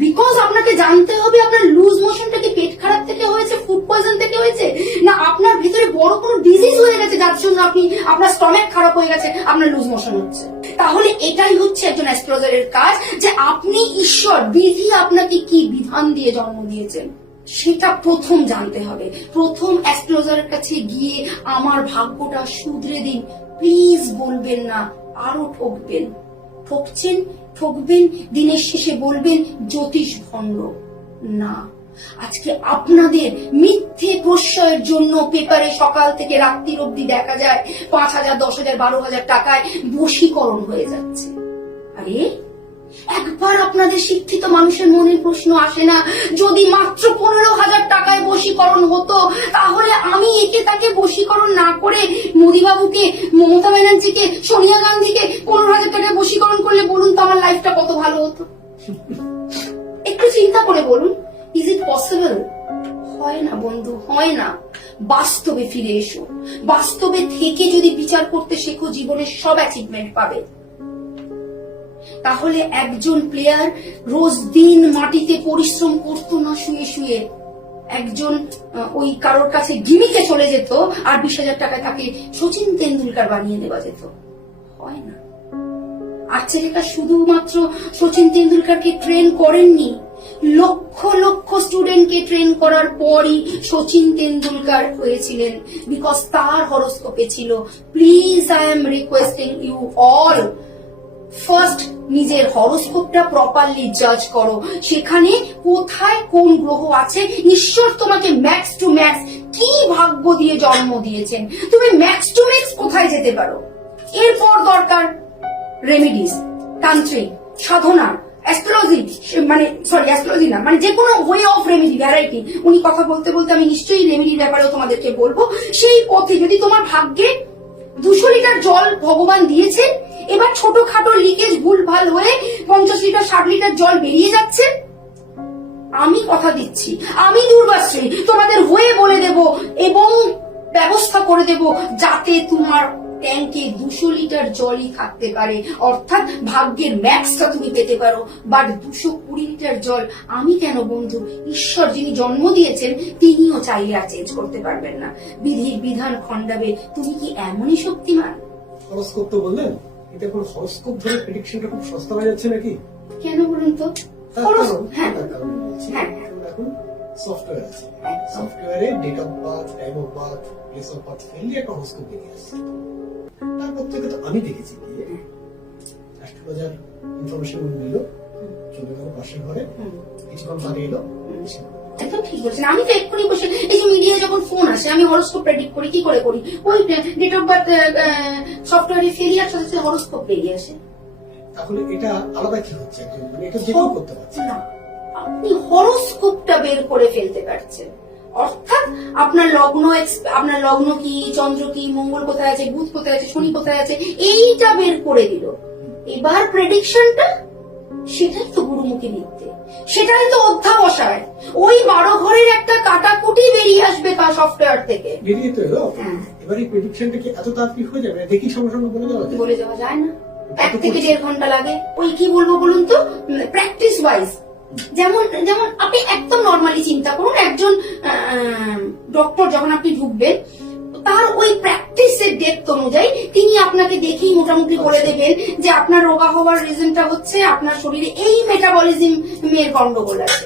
বিকজ আপনাকে জানতে হবে আপনার লুজ মোশনটা কি পেট খারাপ থেকে হয়েছে, ফুড পয়জন থেকে হয়েছে, না আপনার ভিতরে বড় কোনো ডিজিজ হয়ে গেছে যার জন্য আপনি আপনার স্টমাক খারাপ হয়ে গেছে, আপনার লুজ মোশন হচ্ছে। তাহলে এটাই হচ্ছে একজন অ্যাস্ট্রোলজারের কাজ, যে আপনি ঈশ্বর বিধি আপনাকে কি বিধান দিয়ে জন্ম দিয়েছেন সেটা প্রথম জানতে হবে। প্রথম অ্যাস্ট্রোলজারের কাছে গিয়ে আমার ভাগ্যটা শুধরে দিন প্লিজ বলবেন না, আরো ঠকবেন, ঠকবেন, দিনের শেষে বলবেন জ্যোতিষ ভণ্ড। না, আজকে আপনাদের মিথ্যে প্রশ্রয়ের জন্য পেপারে সকাল থেকে রাত্রির অব্দি দেখা যায় 5,000, 10,000, 12,000 টাকায় বশীকরণ হয়ে যাচ্ছে। আরে একবার আপনাদের শিক্ষিত মানুষের মনে প্রশ্ন আসে না, যদি মাত্র 15,000 টাকায় বশীকরণ হতো, তাহলে আমি একে তাকে বশীকরণ না করে মোদিবাবুকে, মমতা ব্যানার্জিকে, সোনিয়া গান্ধীকে 15,000 টাকায় বশীকরণ করলে বলুন তো আমার লাইফটা কত ভালো হতো। একটু চিন্তা করে বলুন, ইজ ইট পসিবল? হয় না বন্ধু, হয় না। বাস্তবে ফিরে এসো, বাস্তবে থেকে যদি বিচার করতে শেখো জীবনের সব অ্যাচিভমেন্ট পাবে। তাহলে একজন প্লেয়ার রোজ দিন মাটিতে পরিশ্রম করতো না শুয়ে শুয়ে, একজন ওই কারোর কাছে গিমিকে চলে যেত আর 20,000 টাকায় তাকে সচিন তেন্ডুলকার বানিয়ে দেওয়া যেত। হয় না। আর্চারিকা শুধুমাত্র সচিন তেন্ডুলকারকে ট্রেন করেননি, লক্ষ লক্ষ স্টুডেন্টকে ট্রেন করার পরই সচিন তেন্ডুলকার হয়েছিলেন, বিকজ তার হরোস্কোপে ছিল please I am requesting you all, first নিজের হরোস্কোপটা প্রপারলি জাজ করো, সেখানে কোথায় কোন গ্রহ আছে, ঈশ্বর তোমাকে ম্যাক্স টু ম্যাক্স কি ভাগ্য দিয়ে জন্ম দিয়েছেন, তুমি ম্যাক্স টু ম্যাক্স কোথায় যেতে পারো। এরপর দরকার রেমেডিস, তান্ত্রিক, সাধনা, অ্যাস্ট্রোলজি, অ্যাস্ট্রোলজি না, যে কোনো ওয়ে অফ রেমেডি, ভ্যারাইটি। উনি কথা বলতে বলতে আমি নিশ্চয়ই রেমেডির ব্যাপারেও তোমাদেরকে বলবো। সেই পথে যদি তোমার ভাগ্যে 200 লিটার জল ভগবান দিয়েছেন, এবার ছোটখাটো লিকেজ ভুলভাল হয়ে 50 লিটার 60 লিটার জল বেরিয়ে যাচ্ছে, আমি কথা দিচ্ছি, আমি দুর্গাশ্রী তোমাদের হয়ে বলে দেব এবং ব্যবস্থা করে দেব যাতে তোমার ট্যাঙ্কে 200 লিটার জলই থাকতে পারে, অর্থাৎ ভাগ্যের ম্যাক্সটা তুমি পেতে পারো। বাট 220 লিটার জল আমি কেন বন্ধু, ঈশ্বর যিনি জন্ম দিয়েছেন তিনিও চাইলে আর চেঞ্জ করতে পারবেন না। বিধির বিধান খণ্ডাবে, তুমি কি এমনই শক্তিমান? হরোস্কোপ তো বললেন, এটা কোন হরোস্কোপ ধরে প্রেডিকশনটা খুব সস্তা হয়ে যাচ্ছে নাকি? কেন বলুন তো? হ্যাঁ, এখন সফটওয়্যার আছে, সফটওয়্যারে date of birth, time of birth, place of birth ফেললে একটা হরোস্কোপ বেরিয়ে আসছে। তারপর থেকে তো আমি দেখেছি অ্যাস্ট্রোলজার ইনফরমেশন দিল, চলে গেল পাশের ঘরে, কিছুক্ষণ পরে এলো। একদম ঠিক বলছেন। আমি তো এক্ষুনি বসে এই যে মিডিয়া যখন ফোন আসে আমি হরোস্কোপ প্রেডিক্ট করি, কি করে করি, ওই ডেট অফ বার্থ সফটওয়্যারে ফেলি আর সাথে হরোস্কোপ বেরিয়ে আসে। তাহলে এটা আলাদা কি হচ্ছে? এটা যে কেউ করতে পারছে না, আপনি হরোস্কোপটা বের করে ফেলতে পারছেন, অর্থাৎ আপনার লগ্ন কি, চন্দ্র কি, মঙ্গল কোথায় আছে, বুধ কোথায় আছে, শনি কোথায় আছে, এইটা বের করে দিল। এবার প্রেডিকশনটা সেটাই তো গুরুমুখী লিখতে, সেটাই তো অধ্যাবসায়, ওই 12 ঘরের একটা কাটাকুটি বেরিয়ে আসবে তার সফটওয়্যার থেকে। বেরিয়ে তো এলো। এবার এই প্রেডিকশনটা কি এত তাড়াতাড়ি হয়ে যাবে? দেখি সঙ্গে সঙ্গে বলে যাওয়া যায় না, 1 থেকে 1.5 ঘন্টা লাগে। ওই কি বলবো বলুন তো, প্র্যাকটিস ওয়াইজ। যেমন আপনি একদম নর্মালি চিন্তা করুন, একজন ডক্টর যখন আপনি ঢুকবেন, তার ওই প্র্যাকটিসের ডেপথ অনুযায়ী তিনি আপনাকে দেখেই মোটামুটি বলে দেবেন যে আপনার রোগা হওয়ার রিজনটা হচ্ছে আপনার শরীরে এই মেটাবলিজমের গন্ডগোল আছে,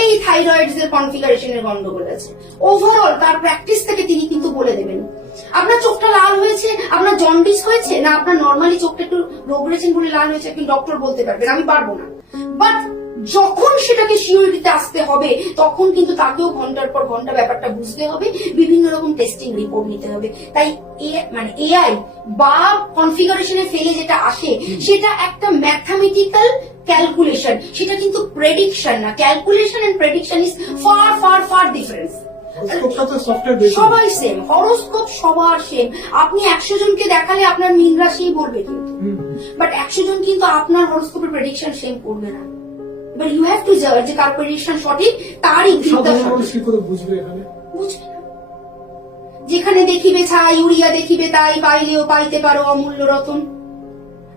এই থাইরয়েডস এর কনফিগারেশনের গন্ডগোল আছে। ওভারঅল তার প্র্যাকটিস থেকে তিনি কিন্তু বলে দেবেন আপনার চোখটা লাল হয়েছে, আপনার জন্ডিস হয়েছে, না আপনার নর্মালি চোখটা একটু রোগ রয়েছেন বলে লাল হয়েছে, আপনি ডক্টর বলতে পারবেন, আমি পারবো না। বাট যখন সেটাকে সিওরিটিতে আসতে হবে তখন কিন্তু তাকেও ঘন্টার পর ঘন্টা ব্যাপারটা বুঝতে হবে, বিভিন্ন রকম টেস্টিং রিপোর্ট নিতে হবে। তাই এআই বা কনফিগারেশনে ফেলে যেটা আসে সেটা একটা ম্যাথামেটিক্যাল ক্যালকুলেশন, সেটা কিন্তু প্রেডিকশন না। Calculation and prediction is far far far difference. সবাই সেম, হরোস্কোপ সবার সেম। আপনি 100 জনকে দেখালে আপনার মীন রাশি বলবে কিন্তু বাট 100 জন কিন্তু আপনার হরোস্কোপের প্রেডিকশন সেম করবে না। এবার ইউ হ্যাভ টু জাজ যে কার প্রেডিকশন সঠিক, তারই ভিত্তিটা সাধারণ সঠিক। মানুষ কি করে বুঝবে এখানে? বুঝবে না। যেখানে দেখিবে ছাই উড়িয়া দেখিবে তাই, পাইলেও পাইতে পারো অমূল্য রতন।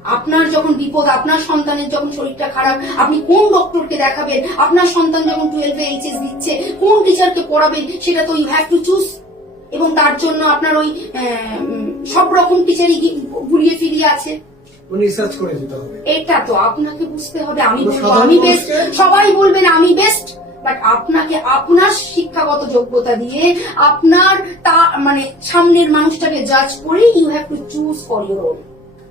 আপনার যখন বিপদ, আপনার সন্তানের যখন শরীরটা খারাপ, আপনি কোন ডক্টরকে দেখাবেন, আপনার সন্তান যখন 12 এইচএস দিচ্ছে, কোন টিচারকে পড়াবেন, সেটা তো ইউ হ্যাভ টু চুজ। এবং তার জন্য আপনার ওই সব রকম টিচারই ঘুরিয়ে ফিরিয়ে আছে, রিসার্চ করে দিতে হবে। এটা তো আপনাকে বুঝতে হবে। আমি বলবো সাধারণ আমি বেস্ট, মানুষকে- সবাই বলবেন আমি বেস্ট, বাট আপনাকে আপনার শিক্ষাগত যোগ্যতা দিয়ে আপনার তা মানে সামনের মানুষটাকে জাজ করে you have to choose for your own.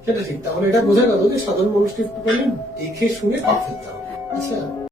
সেটা ঠিক। তাহলে এটা বোঝা গেল যে সাধারণ মানুষকে একটুখানি দেখে শুনে পা ফেলতে হবে। আচ্ছা,